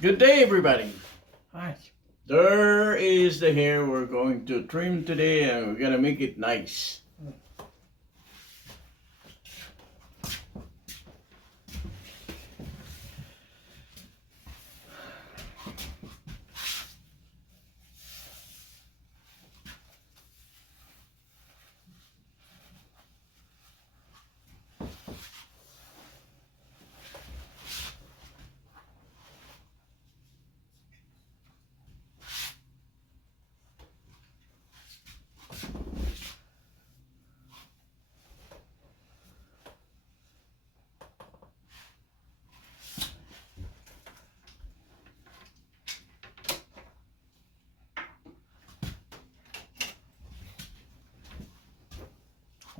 Good day, everybody. Hi. There is the hair we're going to trim today, and we're gonna make it nice.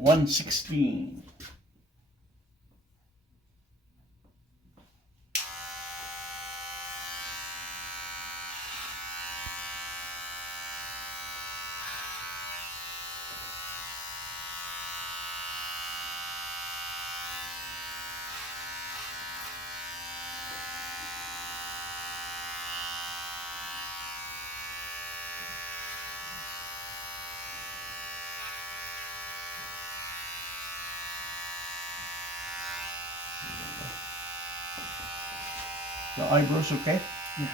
$1.16. The eyebrows okay? Yeah.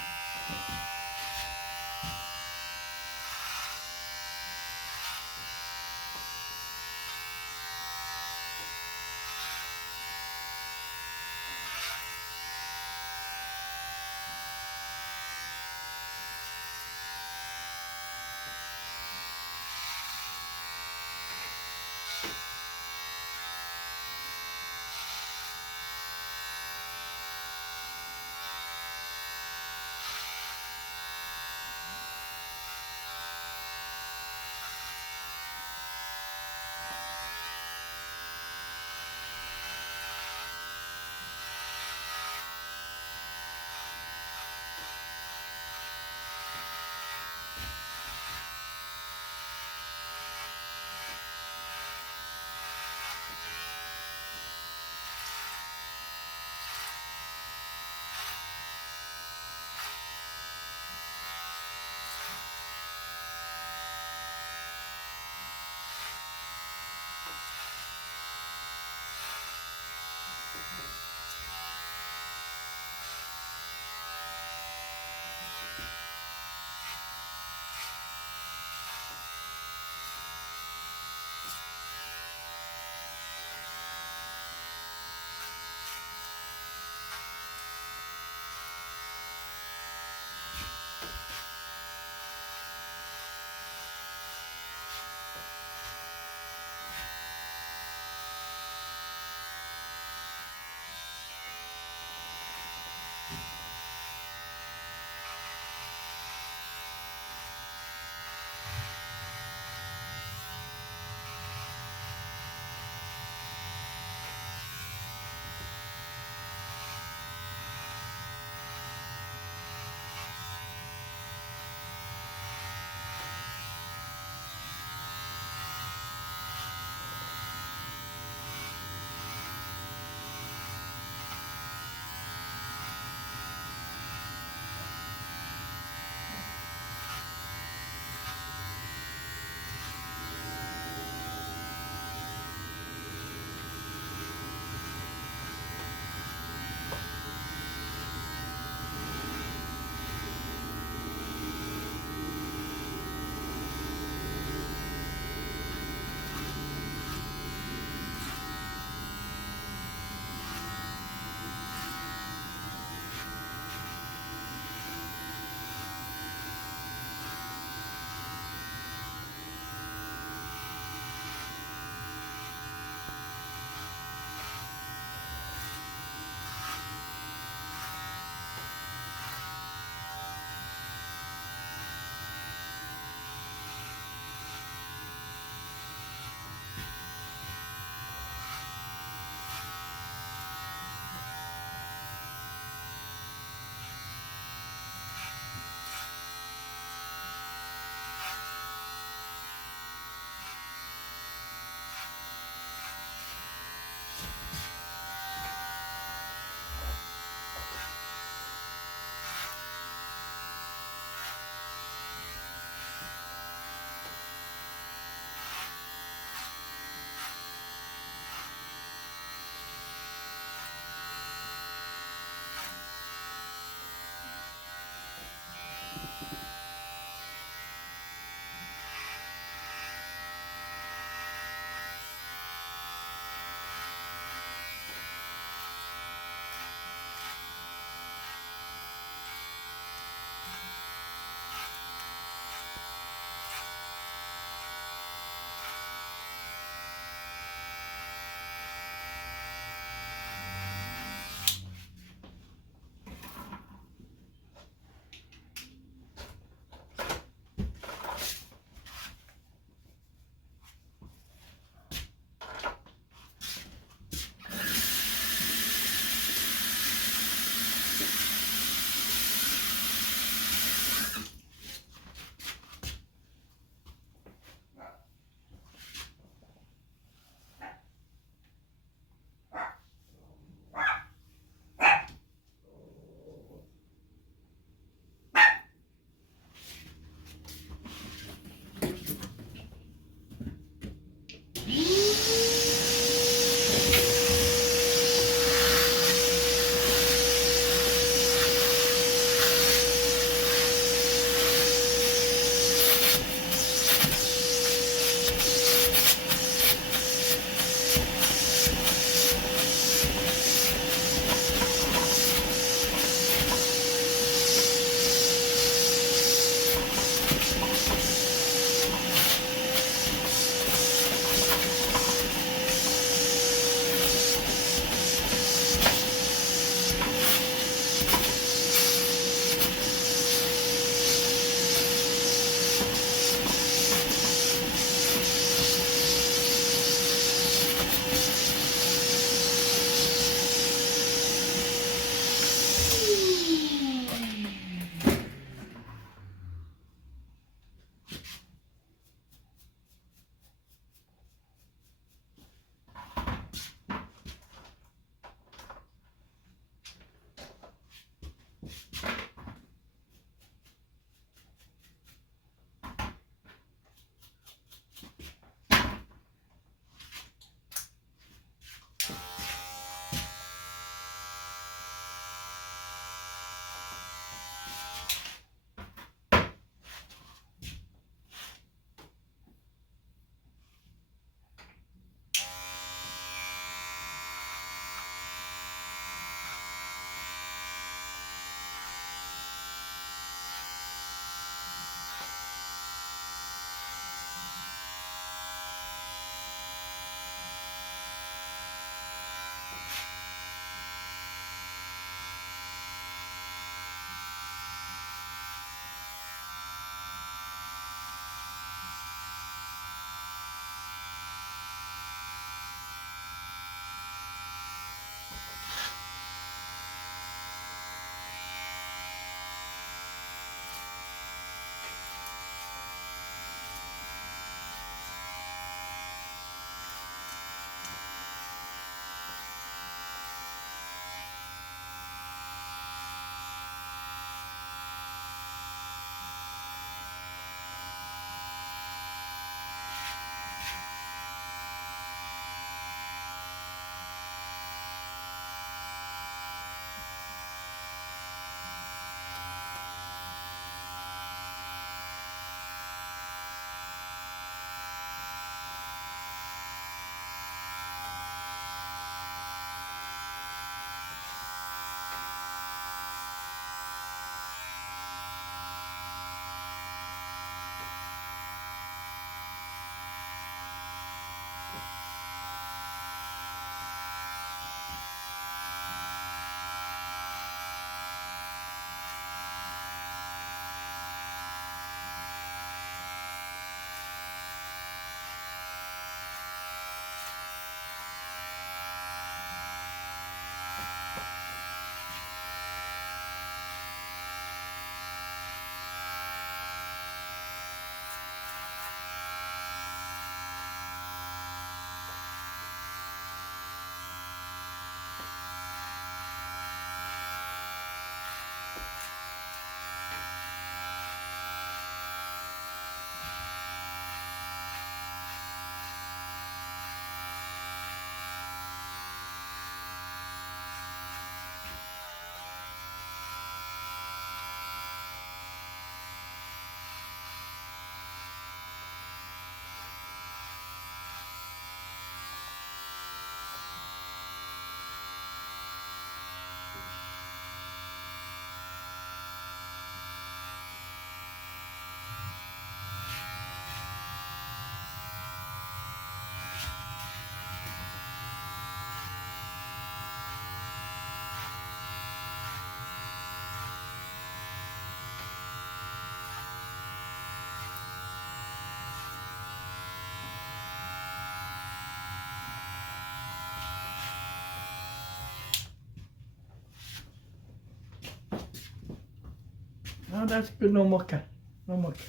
No, that's good. No more cut. No more cut.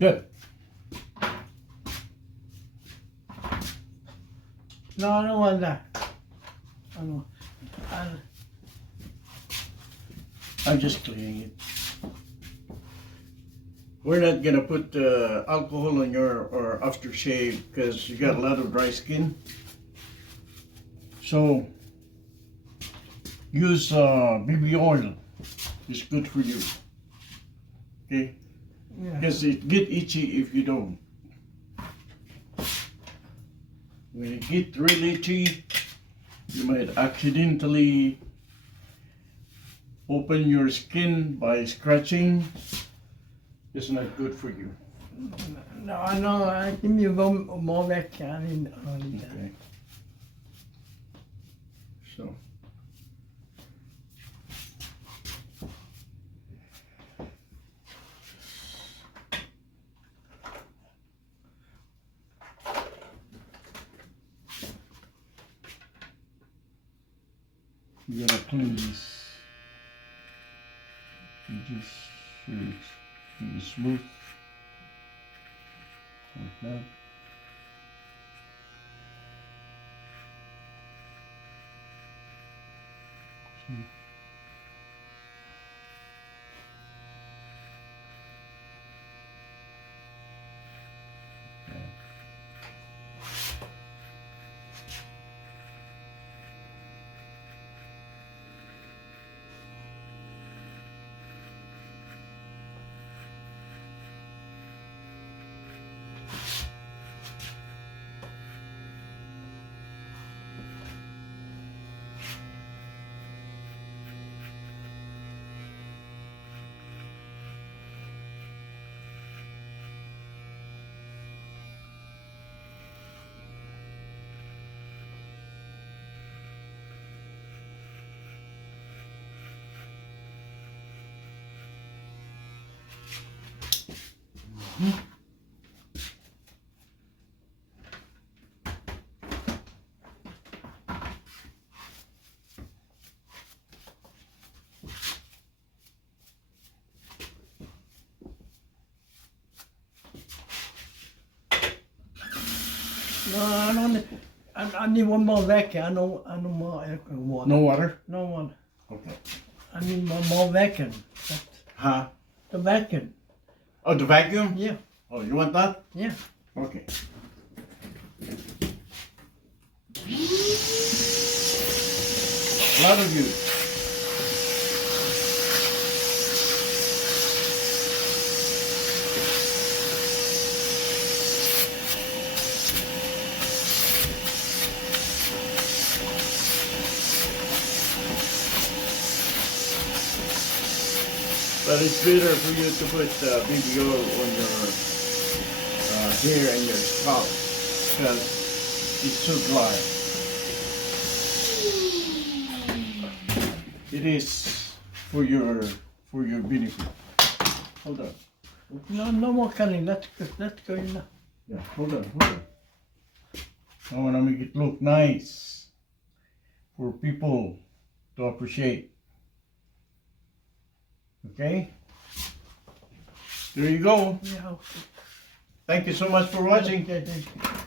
Good. No, I don't want that. I don't. I'm just cleaning it. We're not gonna put alcohol on your or aftershave because you got a lot of dry skin. So use BB oil. It's good for you. Okay? Yeah. Because it get itchy if you don't. When it get really itchy, you might accidentally open your skin by scratching. It's not good for you. No, I know. I give you go more back. I need that. Okay. So. You gotta clean this. You just be smooth. Like that. No, I don't. I need one more vacuum. I know more water. No water? No water. Okay. I need more vacuum. That's Huh? the vacuum. Oh, the vacuum? Yeah. Oh, you want that? Yeah. Okay. A lot of you. But it's better for you to put BB oil on your hair and your scalp because it's so dry. It is for your benefit. Hold on. No more cutting. That's good. That's good enough. Yeah, hold on. I want to make it look nice for people to appreciate. Okay? There you go. Yeah. Thank you so much for watching. Okay, thank you.